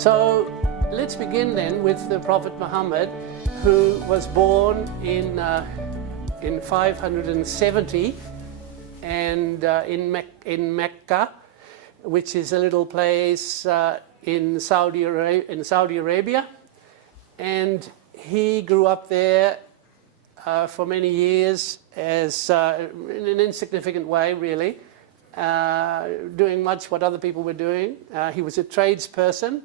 So let's begin then with the Prophet Muhammad, who was born in 570 and in Mecca, which is a little place in Saudi Arabia, and he grew up there for many years as in an insignificant way, really, doing much what other people were doing. He was a tradesperson,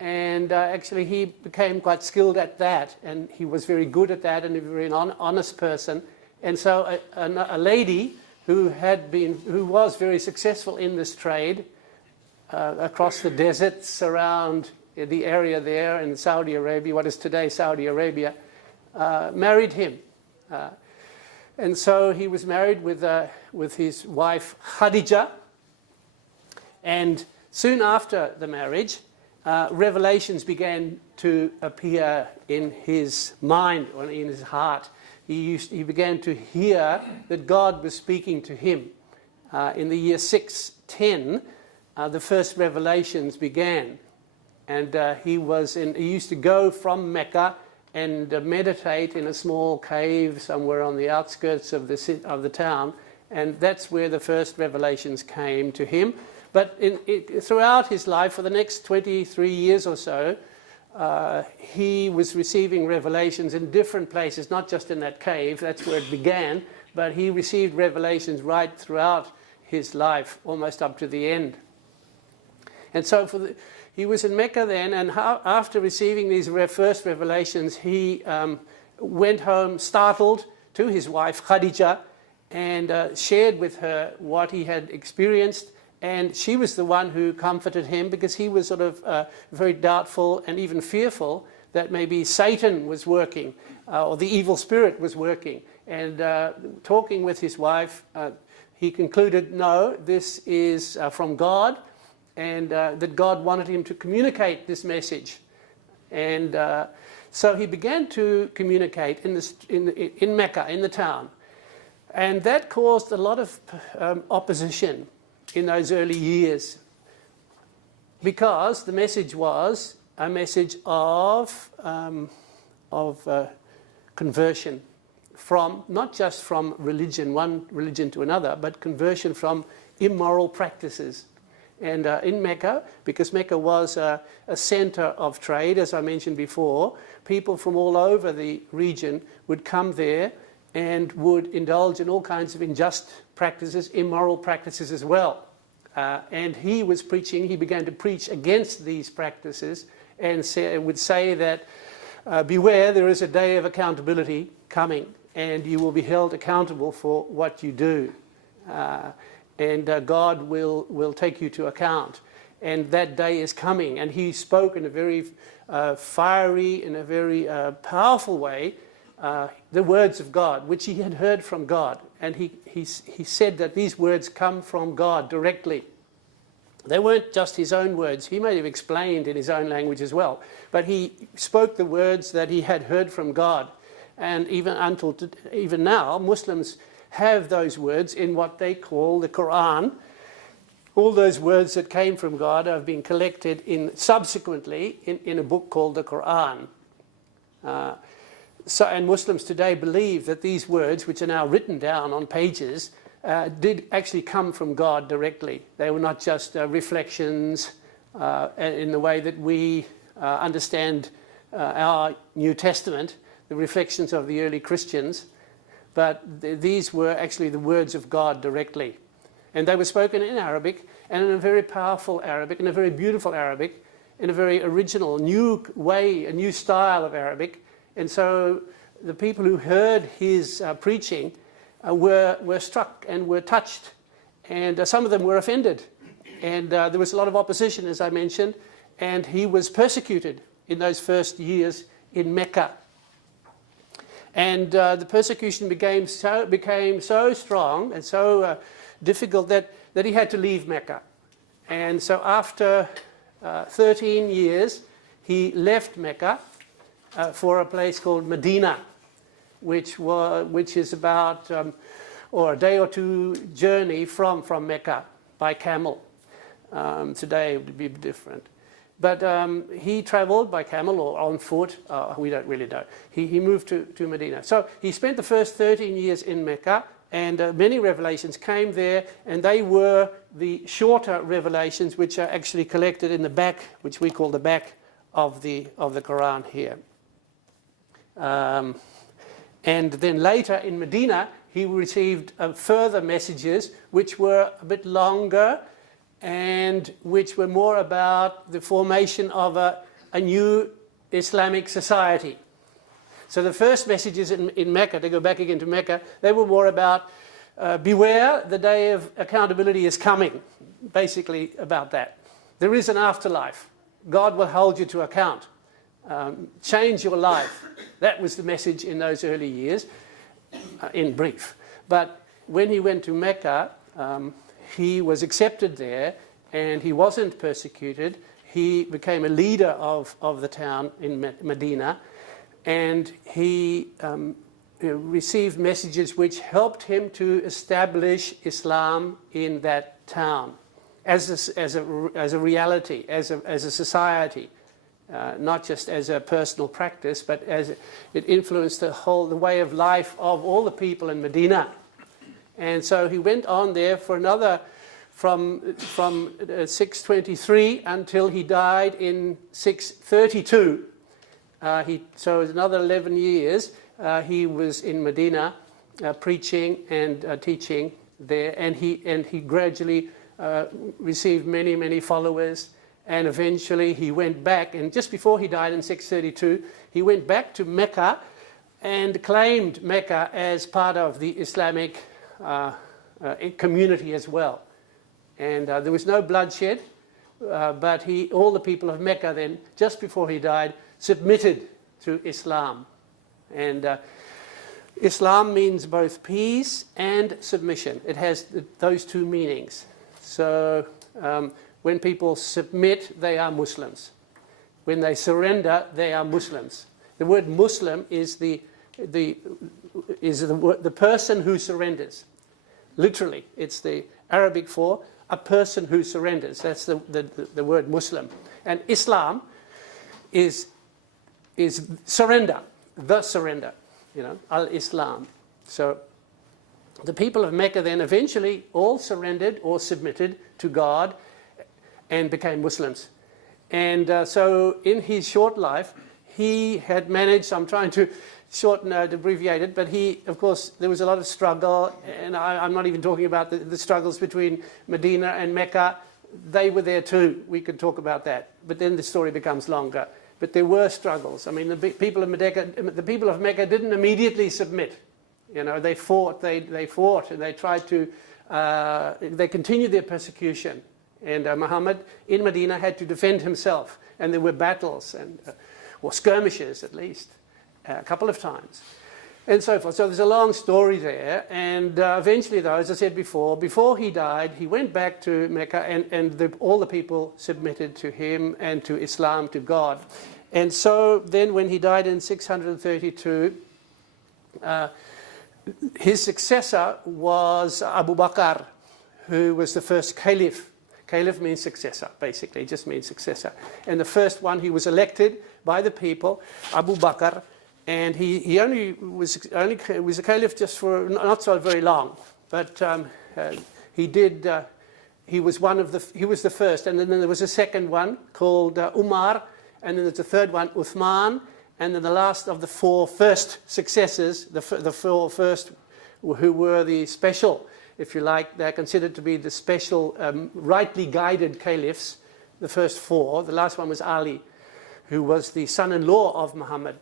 and actually he became quite skilled at that, and he was very good at that, and a very honest person. And so a lady who was very successful in this trade across the deserts around the area there in Saudi Arabia, what is today Saudi Arabia, married him. And so he was married with his wife Khadija, and soon after the marriage, revelations began to appear in his mind or in his heart. He began to hear that God was speaking to him. In the year 610, the first revelations began, and he used to go from Mecca and meditate in a small cave somewhere on the outskirts of the town, and that's where the first revelations came to him. But throughout his life, for the next 23 years or so, he was receiving revelations in different places, not just in that cave, that's where it began, but he received revelations right throughout his life, almost up to the end. And so he was in Mecca then, and after receiving these first revelations, he went home startled to his wife Khadija and shared with her what he had experienced. And she was the one who comforted him, because he was sort of very doubtful and even fearful that maybe Satan was working or the evil spirit was working. And talking with his wife, he concluded, no, this is from God, and that God wanted him to communicate this message. And so he began to communicate in Mecca, in the town. And that caused a lot of opposition in those early years, because the message was a message of conversion from, not just from one religion to another, but conversion from immoral practices. And in Mecca, because Mecca was a center of trade, as I mentioned before, people from all over the region would come there and would indulge in all kinds of unjust practices, immoral practices as well. And he began to preach against these practices, and would say that, beware, there is a day of accountability coming, and you will be held accountable for what you do. And God will take you to account. And that day is coming. And he spoke in a very fiery, in a very powerful way, the words of God, which he had heard from God. And he said that these words come from God directly. They weren't just his own words. He may have explained in his own language as well. But he spoke the words that he had heard from God. And even now, Muslims have those words in what they call the Quran. All those words that came from God have been collected subsequently in a book called the Quran. And Muslims today believe that these words, which are now written down on pages, did actually come from God directly. They were not just reflections in the way that we understand our New Testament, the reflections of the early Christians, but these were actually the words of God directly. And they were spoken in Arabic, and in a very powerful Arabic, in a very beautiful Arabic, in a very original, new way, a new style of Arabic. And so the people who heard his preaching were struck and were touched, and some of them were offended. And there was a lot of opposition, as I mentioned, and he was persecuted in those first years in Mecca. And the persecution became so strong and so difficult that he had to leave Mecca. And so after 13 years, he left Mecca for a place called Medina, which is about a day or two journey from Mecca by camel. Today it would be different. But he traveled by camel or on foot. We don't really know. He moved to Medina. So he spent the first 13 years in Mecca, and many revelations came there, and they were the shorter revelations, which are actually collected in the back, which we call the back of the Quran here. And then later in Medina, he received further messages, which were a bit longer, and which were more about the formation of a new Islamic society. So the first messages in Mecca, to go back again to Mecca, they were more about beware, the day of accountability is coming, basically about that. There is an afterlife. God will hold you to account. Change your life. That was the message in those early years, in brief. But when he went to Mecca, he was accepted there, and he wasn't persecuted. He became a leader of the town in Medina, and he received messages which helped him to establish Islam in that town as a reality, as a society, not just as a personal practice, but as it influenced the way of life of all the people in Medina. And so he went on there for another, from 623 until he died in 632. So it was another 11 years he was in Medina preaching and teaching there, and he gradually received many followers, and eventually he went back, and just before he died in 632, he went back to Mecca and claimed Mecca as part of the Islamic community as well. And there was no bloodshed, but all the people of Mecca then, just before he died, submitted to Islam. And Islam means both peace and submission. It has those two meanings. So when people submit, they are Muslims. When they surrender, they are Muslims. The word Muslim is the person who surrenders. Literally, it's the Arabic for a person who surrenders. That's the word Muslim. And Islam is surrender, the surrender, al-Islam. So the people of Mecca then eventually all surrendered or submitted to God and became Muslims. And so in his short life, he had managed, I'm trying to shorten it, abbreviate it, but of course, there was a lot of struggle, and I'm not even talking about the struggles between Medina and Mecca. They were there too. We could talk about that. But then the story becomes longer. But there were struggles. I mean, the people of Mecca didn't immediately submit. They fought, and they tried to, they continued their persecution. And Muhammad in Medina had to defend himself. And there were battles, or skirmishes at least, a couple of times, and so forth. So there's a long story there. And eventually, though, as I said before he died, he went back to Mecca, and all the people submitted to him and to Islam, to God. And so then when he died in 632, his successor was Abu Bakr, who was the first caliph. Caliph means successor, basically. It just means successor. And the first one, he was elected by the people, Abu Bakr. And he only was a caliph just for not so very long, but he was the first, and then there was a second one called Umar, and then there's a third one, Uthman, and then the last of the four first successors, the four first who were the special, if you like, they're considered to be the special, rightly guided caliphs, the first four. The last one was Ali, who was the son-in-law of Muhammad.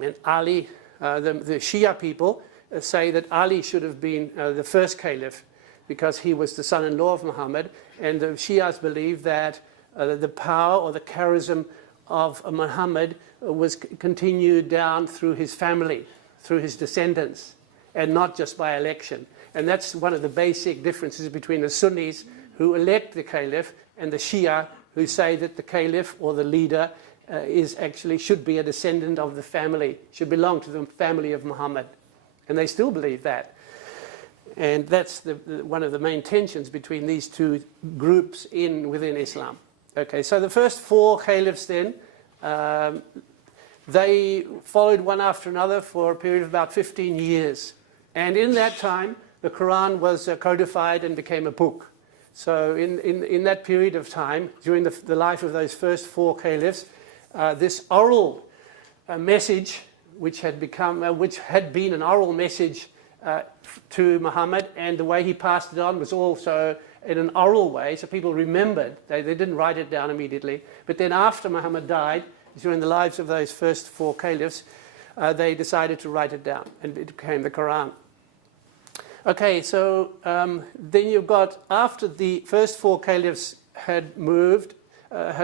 And Ali, the Shia people say that Ali should have been the first caliph because he was the son-in-law of Muhammad. And the Shias believe that the power or the charism of Muhammad was continued down through his family, through his descendants, and not just by election. And that's one of the basic differences between the Sunnis who elect the caliph and the Shia who say that the caliph or the leader should be a descendant of the family, should belong to the family of Muhammad. And they still believe that. And that's one of the main tensions between these two groups within Islam. Okay, so the first 4 caliphs then, they followed one after another for a period of about 15 years. And in that time, the Quran was codified and became a book. So in that period of time, during the life of those first 4 caliphs, this oral message, which had been an oral message to Muhammad, and the way he passed it on was also in an oral way, so people remembered. They didn't write it down immediately. But then after Muhammad died, during the lives of those first 4 caliphs, they decided to write it down, and it became the Quran. Okay, so then you've got, after the first 4 caliphs had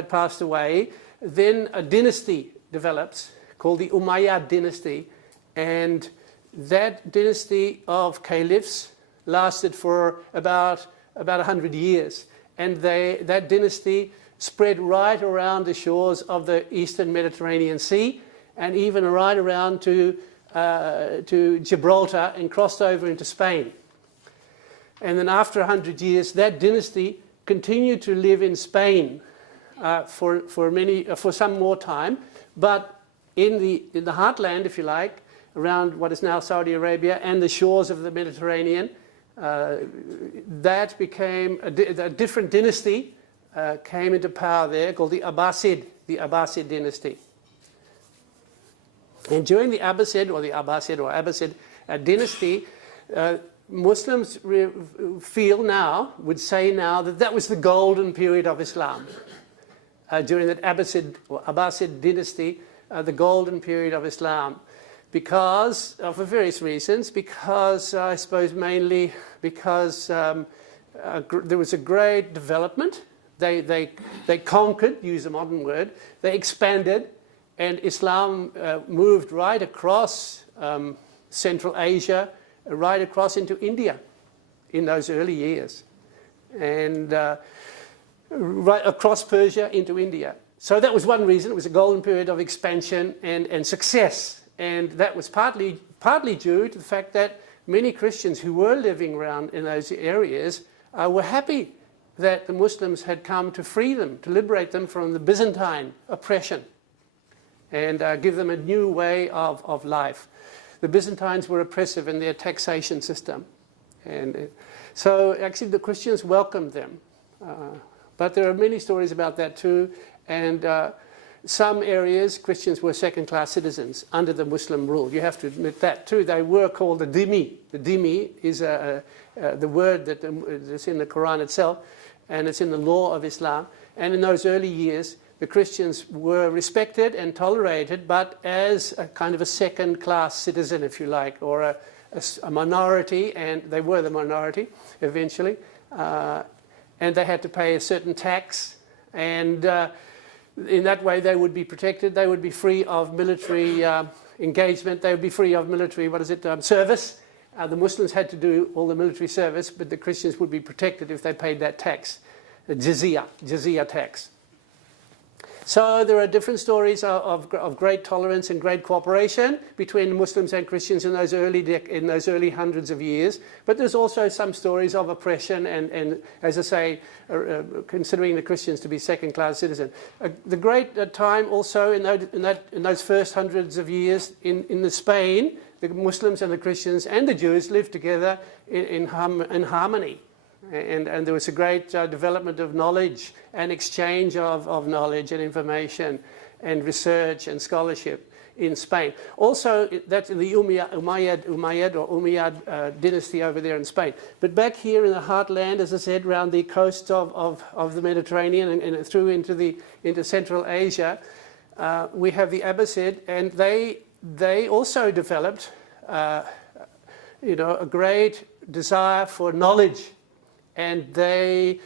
passed away, then a dynasty develops called the Umayyad dynasty, and that dynasty of caliphs lasted for about 100 years, and that dynasty spread right around the shores of the eastern Mediterranean Sea, and even right around to Gibraltar, and crossed over into Spain. And then after 100 years, that dynasty continued to live in Spain for some more time, but in the heartland, if you like, around what is now Saudi Arabia and the shores of the Mediterranean, that became a different dynasty came into power there, called the Abbasid dynasty. And during the Abbasid dynasty, Muslims would say now that was the golden period of Islam. During that Abbasid dynasty, the golden period of Islam, because for various reasons. Because I suppose mainly because there was a great development. They conquered, use a modern word. They expanded, and Islam moved right across Central Asia, right across into India in those early years, and right across Persia into India. So that was one reason. It was a golden period of expansion and success, and that was partly due to the fact that many Christians who were living around in those areas were happy that the Muslims had come to free them, to liberate them from the Byzantine oppression, and give them a new way of life. The Byzantines were oppressive in their taxation system, and so actually the Christians welcomed them. But there are many stories about that too, and some areas Christians were second-class citizens under the Muslim rule. You have to admit that too. They were called the dhimmi. The dhimmi is the word that's in the Quran itself, and it's in the law of Islam. And in those early years, the Christians were respected and tolerated, but as a kind of a second-class citizen, if you like, or a minority, and they were the minority eventually. And they had to pay a certain tax, and in that way they would be protected. They would be free of military engagement. They would be free of military, service. The Muslims had to do all the military service, but the Christians would be protected if they paid that tax, the jizya tax. So there are different stories of great tolerance and great cooperation between Muslims and Christians in those early hundreds of years. But there's also some stories of oppression and as I say, considering the Christians to be second-class citizens. The great time also in those first hundreds of years in Spain, the Muslims and the Christians and the Jews lived together in harmony. And there was a great development of knowledge and exchange of knowledge and information and research and scholarship in Spain. Also, that's the Umayyad dynasty over there in Spain. But back here in the heartland, as I said, around the coast of the Mediterranean and through into Central Asia, we have the Abbasid, and they also developed a great desire for knowledge. And they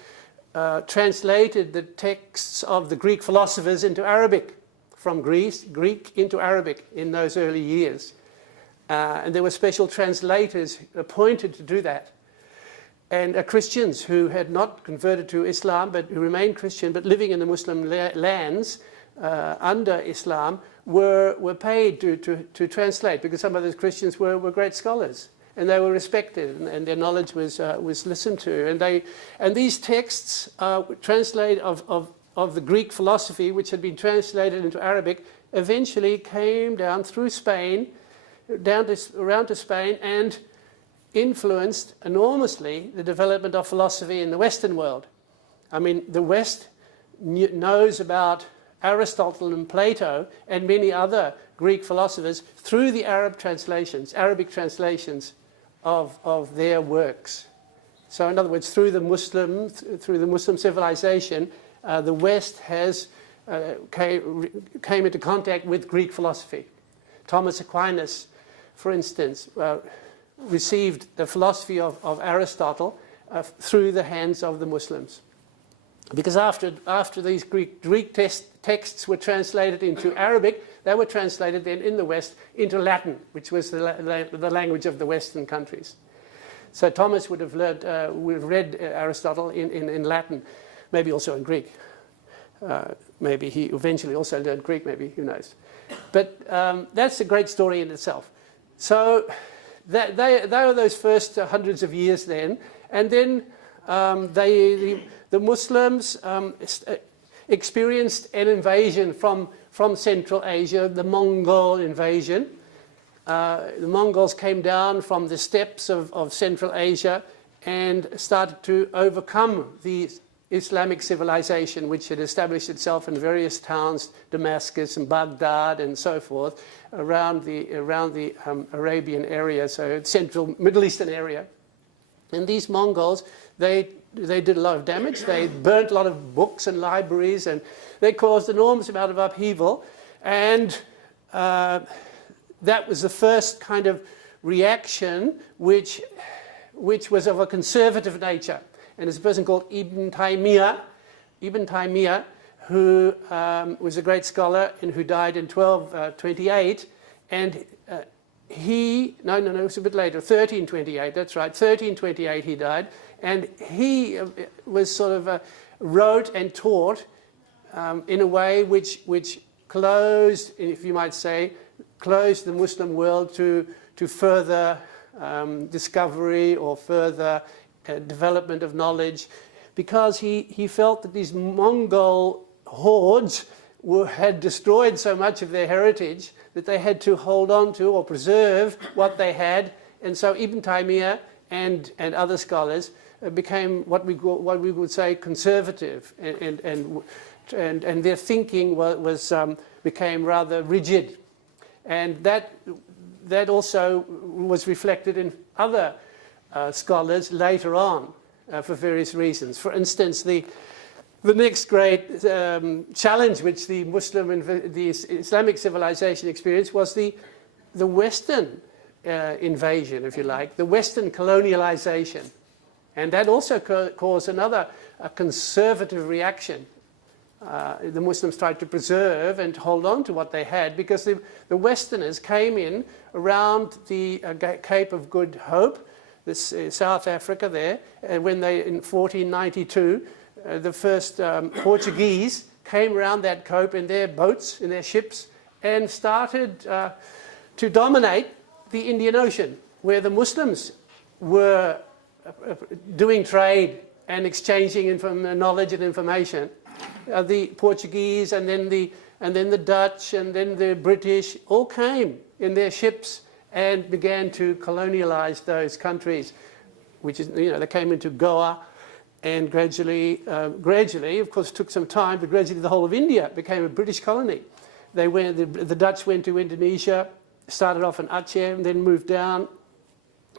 translated the texts of the Greek philosophers into Arabic, from Greek into Arabic in those early years. And there were special translators appointed to do that. And Christians who had not converted to Islam, but who remained Christian, but living in the Muslim lands under Islam, were paid to translate, because some of those Christians were great scholars. And they were respected, and their knowledge was listened to. And these texts translate of of the Greek philosophy, which had been translated into Arabic, eventually came down through Spain, around to Spain, and influenced enormously the development of philosophy in the Western world. I mean, the West knows about Aristotle and Plato and many other Greek philosophers through the Arabic translations of their works. So in other words, through the Muslim civilization, the West has came into contact with Greek philosophy. Thomas Aquinas, for instance, received the philosophy of Aristotle through the hands of the Muslims. Because after these Greek texts were translated into Arabic, they were translated then in the West into Latin, which was the language of the Western countries. So Thomas would have read Aristotle in Latin, maybe also in Greek. Maybe he eventually also learned Greek, maybe, who knows. But that's a great story in itself. So they were those first hundreds of years then. And then the Muslims experienced an invasion from Central Asia, the Mongol invasion. The Mongols came down from the steppes of Central Asia and started to overcome the Islamic civilization, which had established itself in various towns, Damascus and Baghdad and so forth, around the Arabian area, so central Middle Eastern area. And these Mongols, they did a lot of damage. They burnt a lot of books and libraries, and they caused an enormous amount of upheaval. And that was the first kind of reaction which was of a conservative nature. And there's a person called Ibn Taymiyyah, who was a great scholar and who died in 1228. And it was a bit later, 1328, that's right, 1328 he died. And he was sort of wrote and taught in a way which closed, if you might say, closed the Muslim world to further discovery or further development of knowledge, because he felt that these Mongol hordes had destroyed so much of their heritage that they had to hold on to or preserve what they had. And so Ibn Taymiyyah and other scholars became what we would say conservative, and their thinking became rather rigid. And that also was reflected in other scholars later on for various reasons. For instance, the next great challenge which the Islamic civilization experienced was the Western invasion, if you like, the Western colonialization. And that also caused another conservative reaction. The Muslims tried to preserve and hold on to what they had, because the Westerners came in around the Cape of Good Hope, this South Africa there, and when in 1492, the first Portuguese came around that coast in their boats, in their ships, and started to dominate the Indian Ocean, where the Muslims were doing trade and exchanging knowledge and information. The Portuguese and then the Dutch and then the British all came in their ships and began to colonialize those countries, which is, they came into Goa, and gradually, of course, it took some time, but gradually the whole of India became a British colony. The Dutch went to Indonesia, started off in Aceh, and then moved down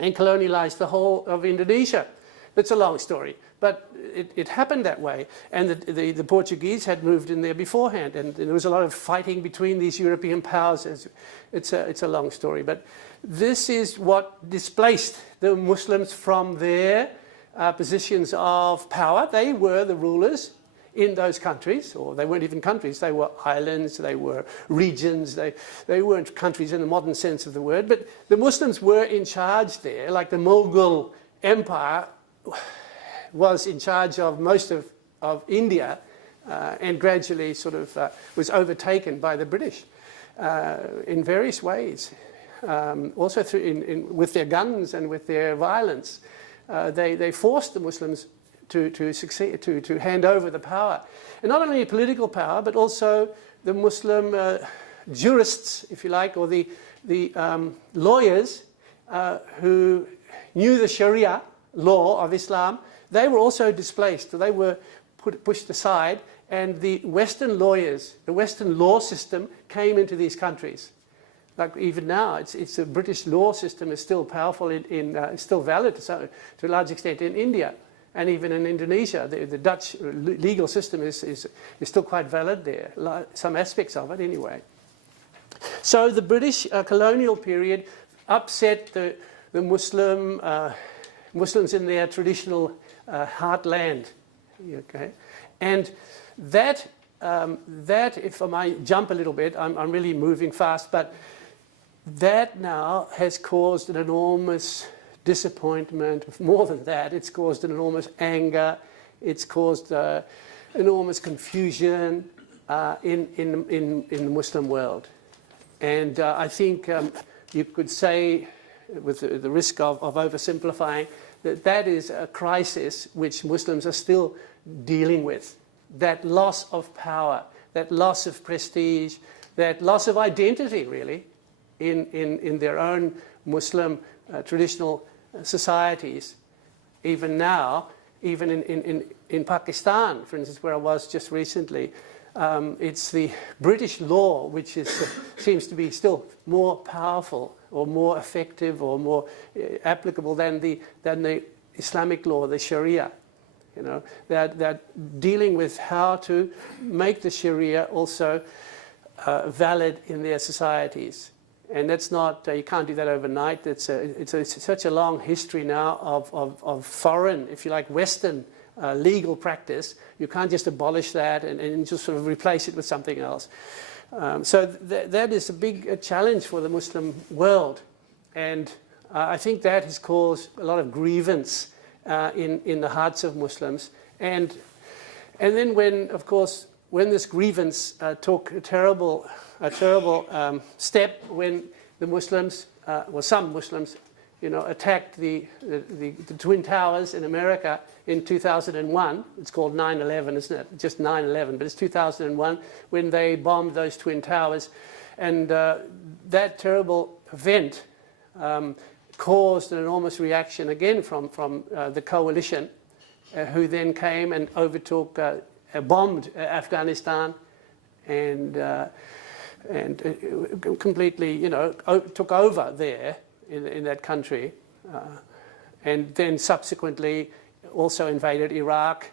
and colonialized the whole of Indonesia. It's a long story, but it happened that way. And the Portuguese had moved in there beforehand, and there was a lot of fighting between these European powers. It's a long story, but this is what displaced the Muslims from their positions of power. They were the rulers in those countries, or they weren't even countries, they were islands, they were regions, they weren't countries in the modern sense of the word, but the Muslims were in charge there, like the Mughal Empire was in charge of most of India, and gradually sort of was overtaken by the British in various ways. Also with their guns and with their violence. They forced the Muslims to succeed, to hand over the power. And not only political power, but also the Muslim jurists, if you like, or the lawyers who knew the Sharia law of Islam. They were also displaced. So they were pushed aside, and the Western lawyers, the Western law system came into these countries. Like even now, it's a British law system is still powerful it's still valid to a large extent in India, and even in Indonesia. The Dutch legal system is still quite valid there, some aspects of it anyway. So the British colonial period upset the Muslims in their traditional heartland, okay, and that if I might jump a little bit, I'm really moving fast, but that now has caused an enormous disappointment. More than that, it's caused an enormous anger. It's caused enormous confusion in the Muslim world. And I think you could say, with the risk of oversimplifying, that is a crisis which Muslims are still dealing with. That loss of power, that loss of prestige, that loss of identity, really, in their own Muslim traditional societies. Even now, even in Pakistan, for instance, where I was just recently, it's the British law which seems to be still more powerful or more effective or more applicable than the Islamic law, the Sharia. You know, they're dealing with how to make the Sharia also valid in their societies. And that's not, you can't do that overnight. It's such a long history now of foreign, if you like, Western legal practice. You can't just abolish that and just sort of replace it with something else. So that is a big challenge for the Muslim world. And I think that has caused a lot of grievance in the hearts of Muslims. And then when, of course, when this grievance took a terrible step when the Muslims, well, some Muslims, you know, attacked the Twin Towers in America in 2001. It's called 9/11, isn't it? Just 9/11, but it's 2001 when they bombed those Twin Towers. And that terrible event caused an enormous reaction again from the coalition, who then came and overtook, bombed Afghanistan, and completely, you know, took over there in that country, and then subsequently also invaded Iraq,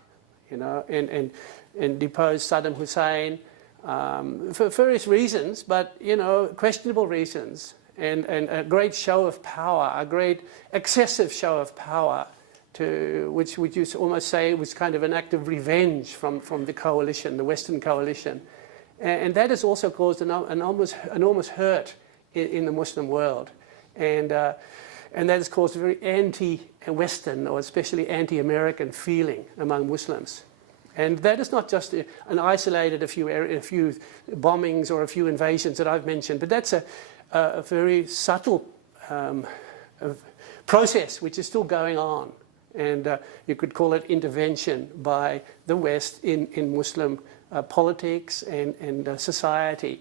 you know, and deposed Saddam Hussein for various reasons, but, you know, questionable reasons, and a great show of power, a great excessive show of power, which would you almost say was kind of an act of revenge from the coalition, the Western coalition. And that has also caused an enormous hurt in the Muslim world. And that has caused a very anti-Western, or especially anti-American feeling among Muslims. And that is not just an isolated a few bombings or a few invasions that I've mentioned, but that's a very subtle process which is still going on. And you could call it intervention by the West in Muslim politics and society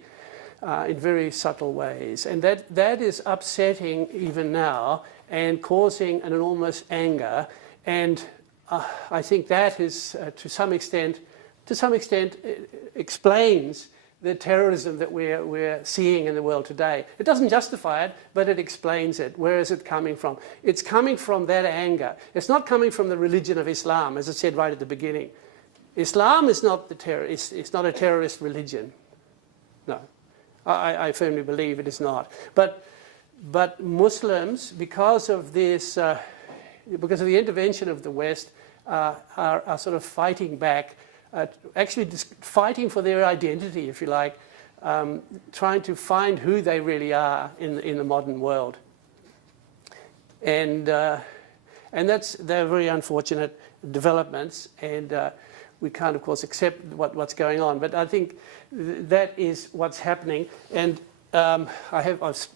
in very subtle ways. And that is upsetting even now and causing an enormous anger. And I think that is, to some extent, explains the terrorism that we're seeing in the world today. It doesn't justify it, but it explains it. Where is it coming from? It's coming from that anger. It's not coming from the religion of Islam, as I said right at the beginning. Islam is not it's not a terrorist religion. No, I firmly believe it is not. But Muslims, because of this, because of the intervention of the West, are sort of fighting back, actually fighting for their identity, if you like, trying to find who they really are in the modern world. And they're very unfortunate developments, and we can't, of course, accept what's going on. But I think that is what's happening. And I've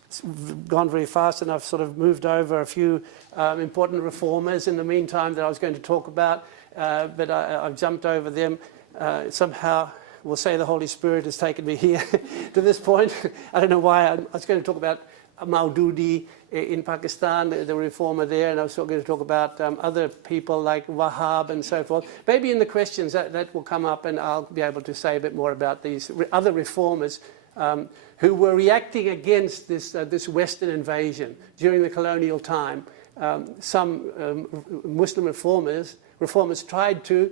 gone very fast, and I've sort of moved over a few important reformers in the meantime that I was going to talk about, but I've jumped over them. Somehow, we'll say the Holy Spirit has taken me here to this point. I don't know why. I was going to talk about Maududi in Pakistan, the reformer there, and I was also going to talk about other people like Wahhab and so forth. Maybe in the questions that will come up, and I'll be able to say a bit more about these other reformers who were reacting against this Western invasion during the colonial time. Some Muslim reformers tried to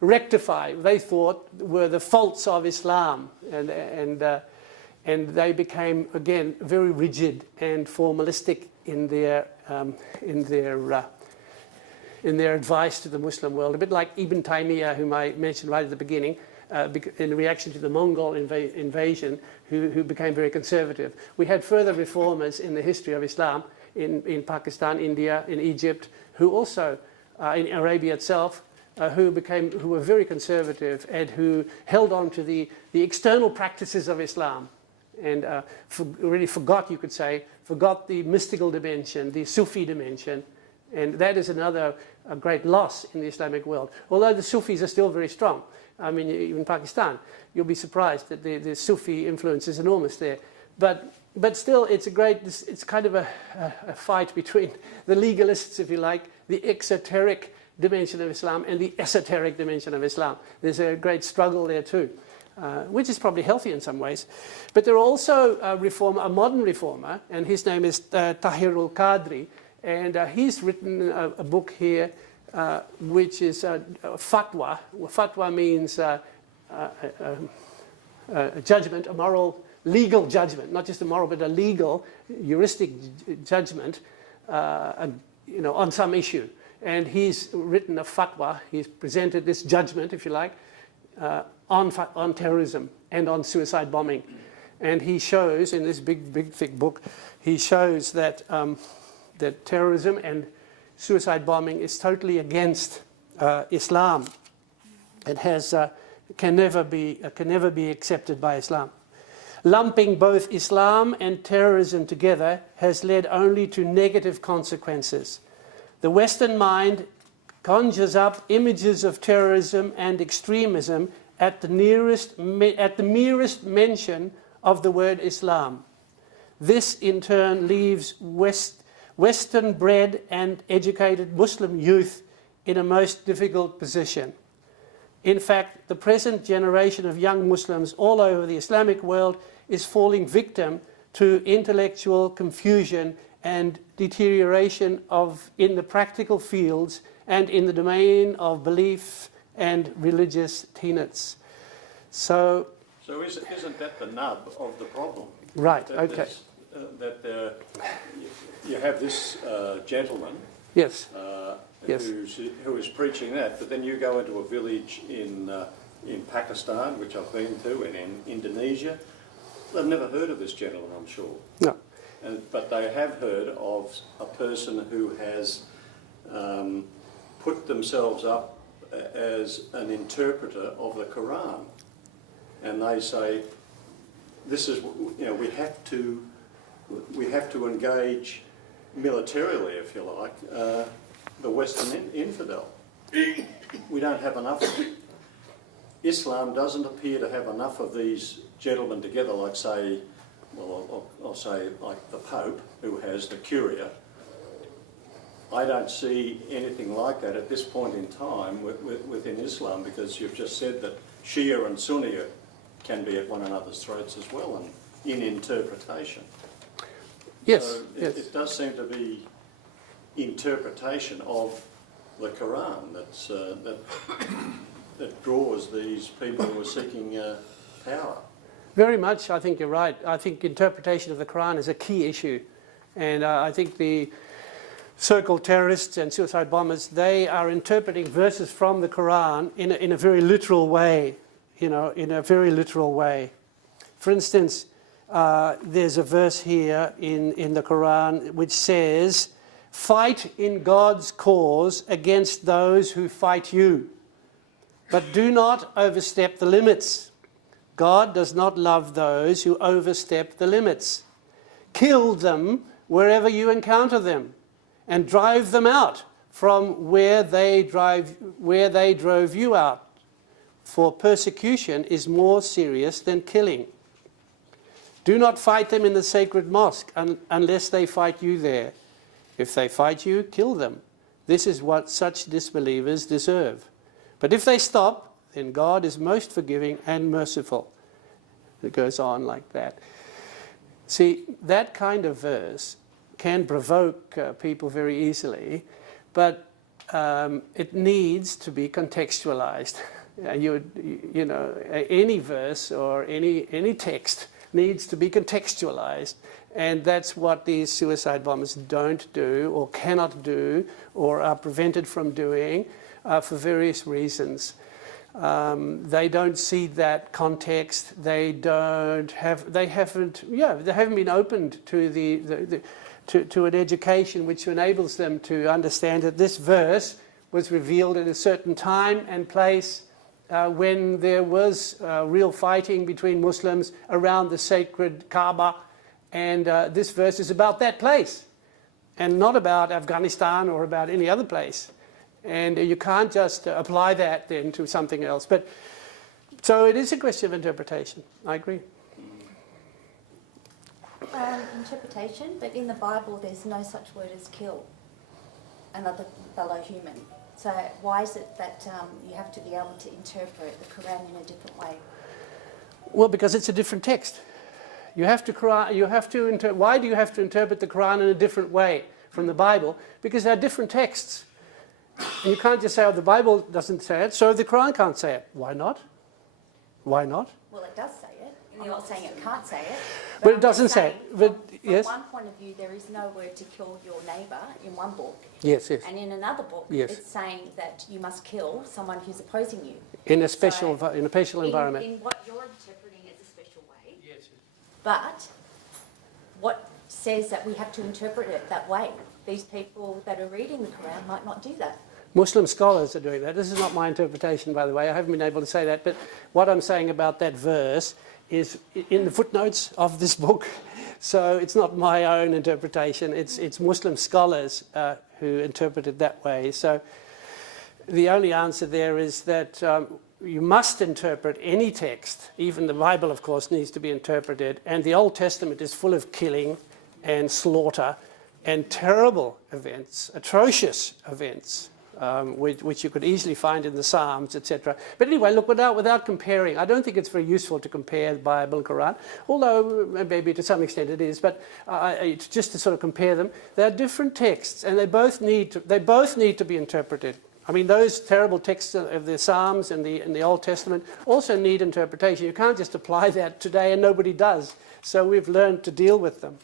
rectify, they thought, were the faults of Islam, and they became, again, very rigid and formalistic in their advice to the Muslim world, a bit like Ibn Taymiyyah, whom I mentioned right at the beginning, in reaction to the Mongol invasion, who became very conservative. We had further reformers in the history of Islam in Pakistan, India, in Egypt, who also, in Arabia itself, who were very conservative and who held on to the external practices of Islam, and really forgot the mystical dimension, the Sufi dimension, and that is a great loss in the Islamic world. Although the Sufis are still very strong. I mean, even in Pakistan, you'll be surprised that the Sufi influence is enormous there. But still, it's kind of a fight between the legalists, if you like, the exoteric dimension of Islam and the esoteric dimension of Islam. There's a great struggle there too, which is probably healthy in some ways. But there are also a modern reformer, and his name is Tahirul Qadri, and he's written a book here which is fatwa. Fatwa means a judgment, a moral, legal judgment, not just a moral, but a legal, heuristic judgment, on some issue. And he's written a fatwa. He's presented this judgment, if you like, on terrorism and on suicide bombing. And he shows, in this big, thick book, he shows that that terrorism and suicide bombing is totally against Islam. It can never be accepted by Islam. Lumping both Islam and terrorism together has led only to negative consequences. The Western mind conjures up images of terrorism and extremism at the merest mention of the word Islam. This, in turn, leaves Western-bred and educated Muslim youth in a most difficult position. In fact, the present generation of young Muslims all over the Islamic world is falling victim to intellectual confusion and deterioration in the practical fields and in the domain of belief and religious tenets. So isn't that the nub of the problem? Right, okay. You have this gentleman, yes, who is preaching that, but then you go into a village in Pakistan, which I've been to, and in Indonesia. They've never heard of this gentleman, I'm sure. No. But they have heard of a person who has put themselves up as an interpreter of the Quran. And they say, this is, we have to engage militarily, if you like, the Western infidel. We don't have enough of it. Islam doesn't appear to have enough of these gentlemen together, like, say, I'll say like the Pope, who has the Curia. I don't see anything like that at this point in time within Islam, because you've just said that Shia and Sunni can be at one another's throats as well, and in interpretation. Yes, so it does seem to be interpretation of the Quran that draws these people who are seeking power. Very much, I think you're right. I think interpretation of the Quran is a key issue. And I think the so-called terrorists and suicide bombers, they are interpreting verses from the Quran in a very literal way, in a very literal way. For instance, there's a verse here in the Quran which says, "Fight in God's cause against those who fight you, but do not overstep the limits. God does not love those who overstep the limits. Kill them wherever you encounter them, and drive them out from where they drove you out. For persecution is more serious than killing. Do not fight them in the sacred mosque unless they fight you there. If they fight you, kill them. This is what such disbelievers deserve. But if they stop, then God is most forgiving and merciful. It goes on like that. See, that kind of verse can provoke people very easily, but it needs to be contextualized. You know, any verse or any text needs to be contextualized, and that's what these suicide bombers don't do or cannot do or are prevented from doing for various reasons. They don't see that context. They haven't been opened to to an education which enables them to understand that this verse was revealed at a certain time and place when there was real fighting between Muslims around the sacred Kaaba, and this verse is about that place and not about Afghanistan or about any other place. And you can't just apply that then to something else. But so it is a question of interpretation. I agree. Interpretation, but in the Bible there's no such word as kill another fellow human. So why is it that you have to be able to interpret the Quran in a different way? Well, because it's a different text. Why do you have to interpret the Quran in a different way from the Bible? Because they're different texts. And you can't just say, oh, the Bible doesn't say it, so the Quran can't say it. Why not? Why not? Well, it does say it. I'm not saying it can't say it. But it doesn't say it. But yes. From one point of view, there is no word to kill your neighbour in one book. Yes, yes. And in another book, yes. It's saying that you must kill someone who's opposing you. In a special environment. In what you're interpreting as a special way. Yes. But what says that we have to interpret it that way? These people that are reading the Quran might not do that. Muslim scholars are doing that. This is not my interpretation, by the way. I haven't been able to say that. But what I'm saying about that verse is in the footnotes of this book. So it's not my own interpretation. It's Muslim scholars who interpret it that way. So the only answer there is that you must interpret any text. Even the Bible, of course, needs to be interpreted. And the Old Testament is full of killing and slaughter and terrible events, atrocious events, which you could easily find in the Psalms, etc. But anyway, look, without comparing, I don't think it's very useful to compare the Bible and Quran, although maybe to some extent it is, but it's just to sort of compare them. They're different texts, and they both need to be interpreted. I mean, those terrible texts of the Psalms and the Old Testament also need interpretation. You can't just apply that today, and nobody does. So we've learned to deal with them.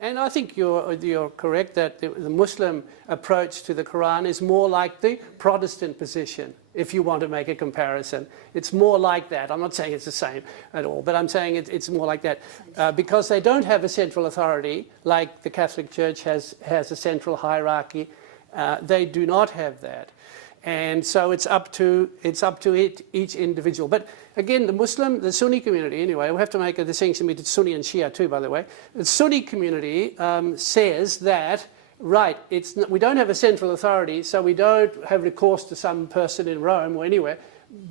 And I think you're correct that the Muslim approach to the Quran is more like the Protestant position, if you want to make a comparison. It's more like that. I'm not saying it's the same at all, but I'm saying it's more like that. Because they don't have a central authority, like the Catholic Church has a central hierarchy. They do not have that. And so it's up to each individual. But again, the Sunni community, anyway, we have to make a distinction between Sunni and Shia too, by the way. The Sunni community says that, right, we don't have a central authority, so we don't have recourse to some person in Rome or anywhere,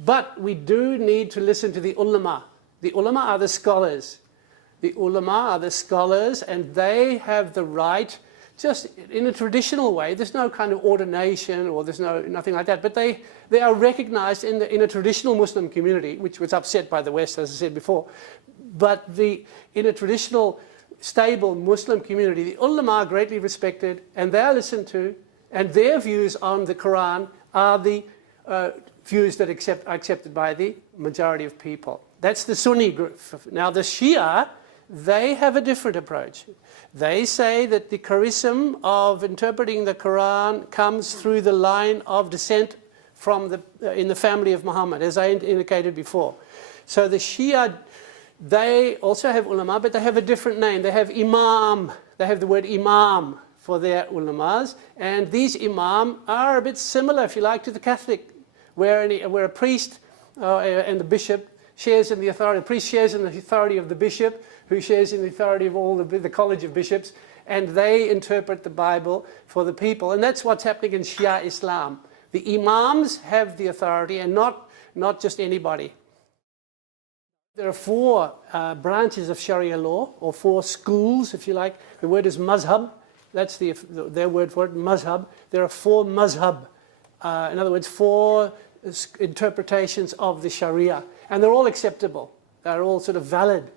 but we do need to listen to the ulama. The ulama are the scholars. The ulama are the scholars, and they have the right, just in a traditional way. There's no kind of ordination or there's nothing like that, but they are recognized in a traditional Muslim community, which was upset by the West, as I said before. But in a traditional, stable Muslim community, the ulama are greatly respected, and they are listened to, and their views on the Quran are the views that are accepted by the majority of people. That's the Sunni group. Now the Shia, they have a different approach. They say that the charism of interpreting the Quran comes through the line of descent from in the family of Muhammad, as I indicated before. So the Shia, they also have ulama, but they have a different name. They have imam. They have the word imam for their ulamas. And these imam are a bit similar, if you like, to the Catholic, where a priest and the bishop shares in the authority, the priest shares in the authority of the bishop, who shares in the authority of all the college of bishops, and they interpret the Bible for the people. And that's what's happening in Shia Islam. The imams have the authority, and not just anybody. There are 4 branches of Sharia law, or 4 schools, if you like. The word is mazhab. That's their word for it, mazhab. There are 4 mazhab. In other words, 4 interpretations of the Sharia. And they're all acceptable. They're all sort of valid.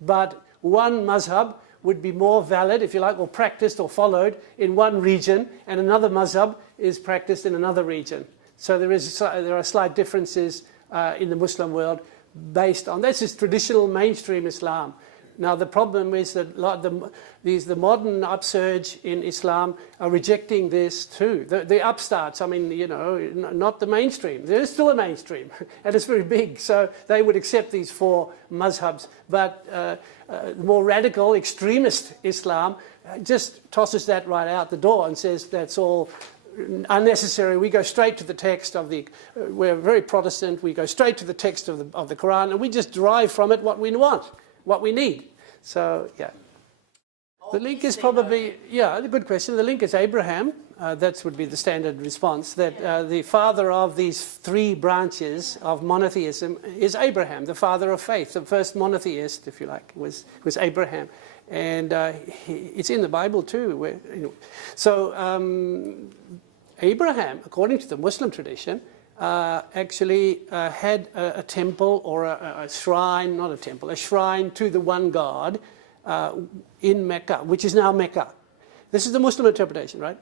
But one mazhab would be more valid, if you like, or practiced or followed in one region, and another mazhab is practiced in another region. So there are slight differences in the Muslim world based on this. Is traditional mainstream Islam. Now the problem is that the modern upsurge in Islam are rejecting this too. The upstarts, I mean, you know, not the mainstream. There is still a mainstream, and it's very big. So they would accept these 4 mazhabs, but more radical, extremist Islam just tosses that right out the door and says that's all unnecessary. We go straight to the text of we're very Protestant. We go straight to the text of the Quran, and we just derive from it what we want. What we need. So, yeah. The link is probably, yeah, a good question. The link is Abraham. That would be the standard response, that the father of these 3 branches of monotheism is Abraham, the father of faith. The first monotheist, if you like, was Abraham. And it's in the Bible too. Where, you know. So Abraham, according to the Muslim tradition, actually had a temple or a shrine, not a temple, a shrine to the one God in Mecca, which is now Mecca. This is the Muslim interpretation, right?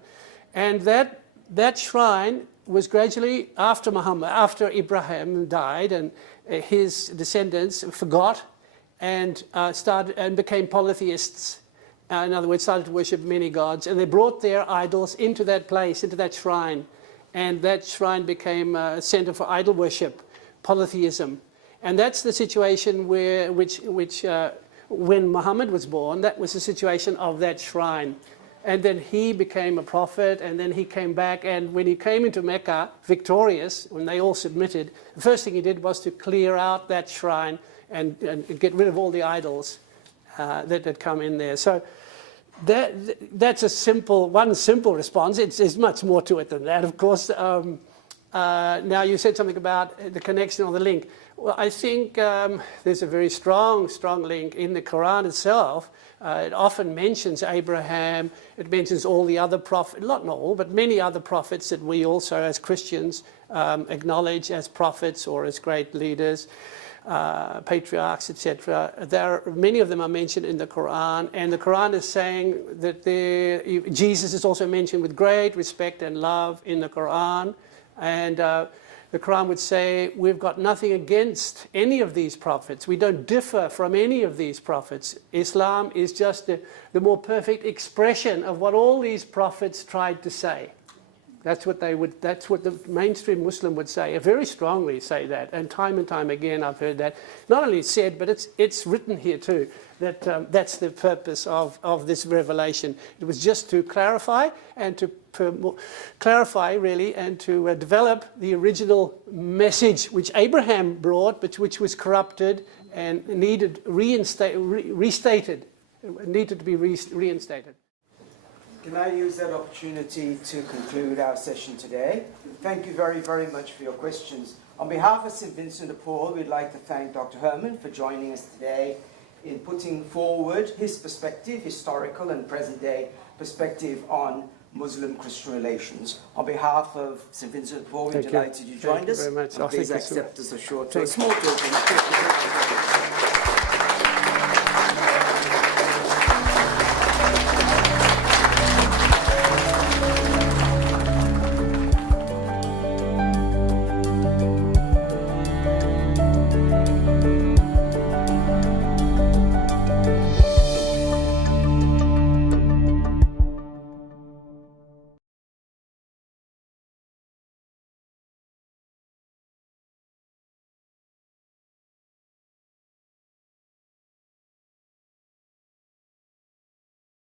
And that shrine was gradually, after Ibrahim died, and his descendants forgot and became polytheists. In other words, started to worship many gods, and they brought their idols into that place, into that shrine. And that shrine became a center for idol worship, polytheism. And that's the situation when Muhammad was born, that was the situation of that shrine. And then he became a prophet, and then he came back, and when he came into Mecca, victorious, when they all submitted, the first thing he did was to clear out that shrine and get rid of all the idols that had come in there. So that's one simple response. There's much more to it than that, of course. Now, you said something about the connection or the link. Well, I think there's a very strong link in the Quran itself. It often mentions Abraham. It mentions all the other prophets, not all, but many other prophets that we also, as Christians, acknowledge as prophets or as great leaders. Patriarchs, etc. Many of them are mentioned in the Quran, and the Quran is saying that Jesus is also mentioned with great respect and love in the Quran, and the Quran would say we've got nothing against any of these prophets. We don't differ from any of these prophets. Islam is just the more perfect expression of what all these prophets tried to say. That's what the mainstream Muslim would say, very strongly say that. And time again I've heard that. Not only said, but it's written here too, that that's the purpose of this revelation. It was just to clarify and to develop the original message which Abraham brought, but which was corrupted and needed reinstated. Needed to be reinstated. Can I use that opportunity to conclude our session today? Thank you very, very much for your questions. On behalf of St. Vincent de Paul, we'd like to thank Dr. Herman for joining us today in putting forward his perspective, historical and present-day perspective on Muslim-Christian relations. On behalf of St. Vincent de Paul, we're delighted you joined us. Thank you very much. Please accept us a small token.